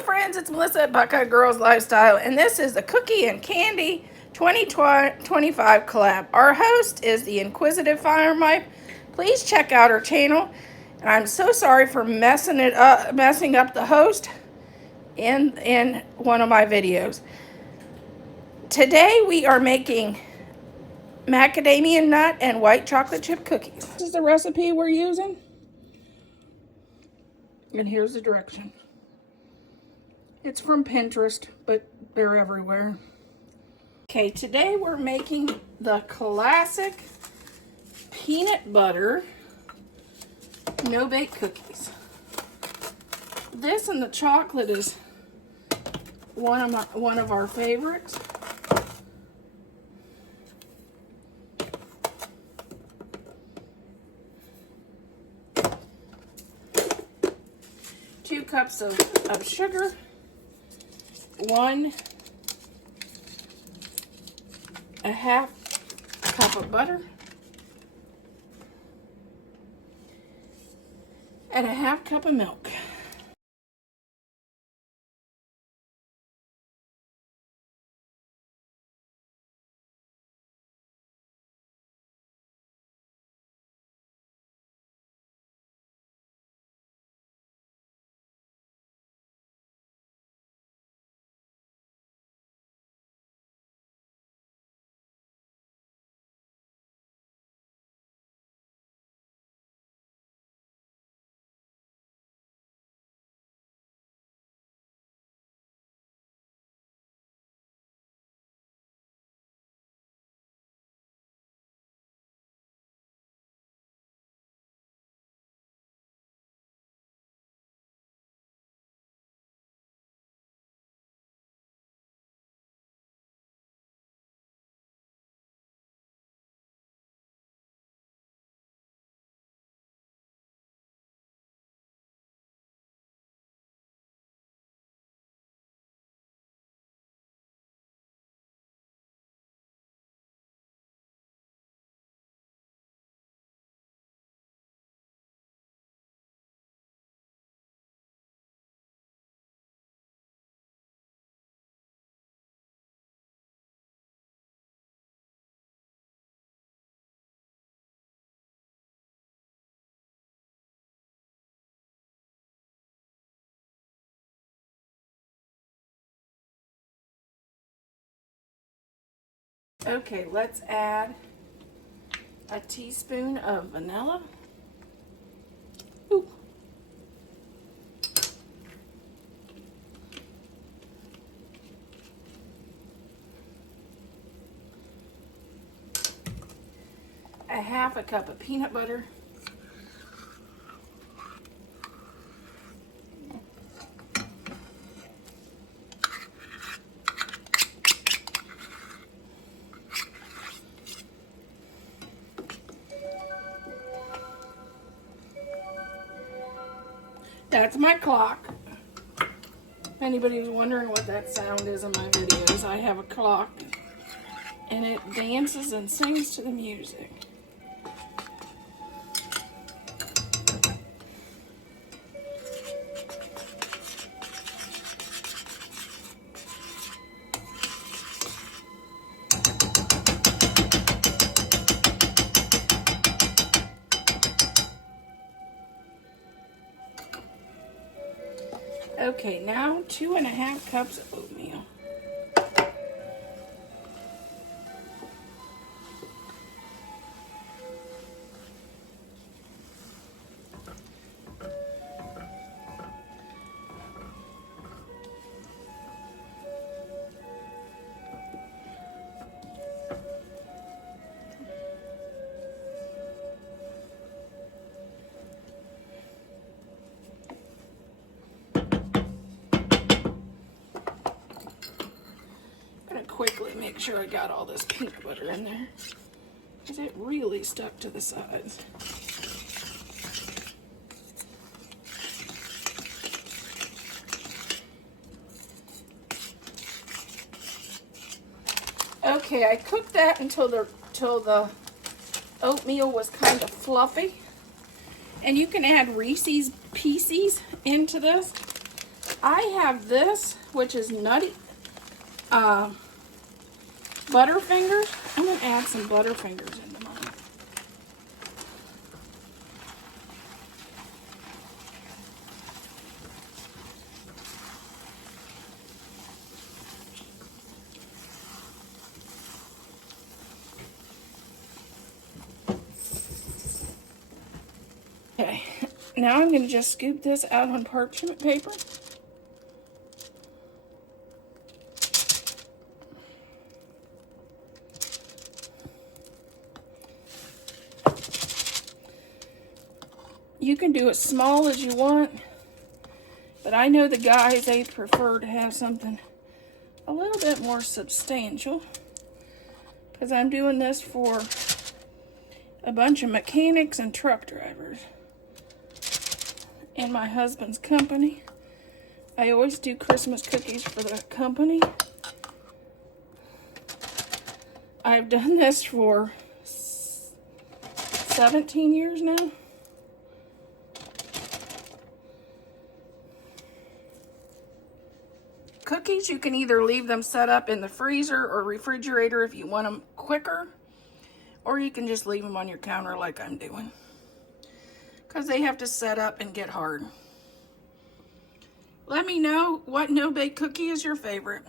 friends, it's Melissa at Buckeye Girls Lifestyle, and this is the Cookie and Candy 2025 collab. Our host is the Inquisitive Fire Mike. Please check out her channel, and I'm so sorry for messing up the host in one of my videos. Today we are making macadamia nut and white chocolate chip cookies. This is the recipe we're using, and here's the direction. It's from Pinterest, but they're everywhere. Okay, today we're making the classic peanut butter no-bake cookies. This and the chocolate is one of our favorites. Two cups of sugar. 1 1/2 cup of butter, and 1/2 cup of milk. Okay, let's add a teaspoon of vanilla. Ooh. A 1/2 cup of peanut butter. That's my clock. If anybody's wondering what that sound is in my videos, I have a clock, and it dances and sings to the music. Okay, now 2 1/2 cups of oatmeal. Quickly make sure I got all this peanut butter in there, because it really stuck to the sides. Okay, I cooked that until the oatmeal was kind of fluffy, and you can add Reese's Pieces into this. I have this, which is nutty Butterfingers. I'm going to add some Butterfingers into mine. Okay, now I'm going to just scoop this out on parchment paper. You can do as small as you want, but I know the guys, they prefer to have something a little bit more substantial, because I'm doing this for a bunch of mechanics and truck drivers in my husband's company. I always do Christmas cookies for the company. I've done this for 17 years now. Cookies, you can either leave them set up in the freezer or refrigerator if you want them quicker, or you can just leave them on your counter like I'm doing, because they have to set up and get hard. Let me know what no-bake cookie is your favorite.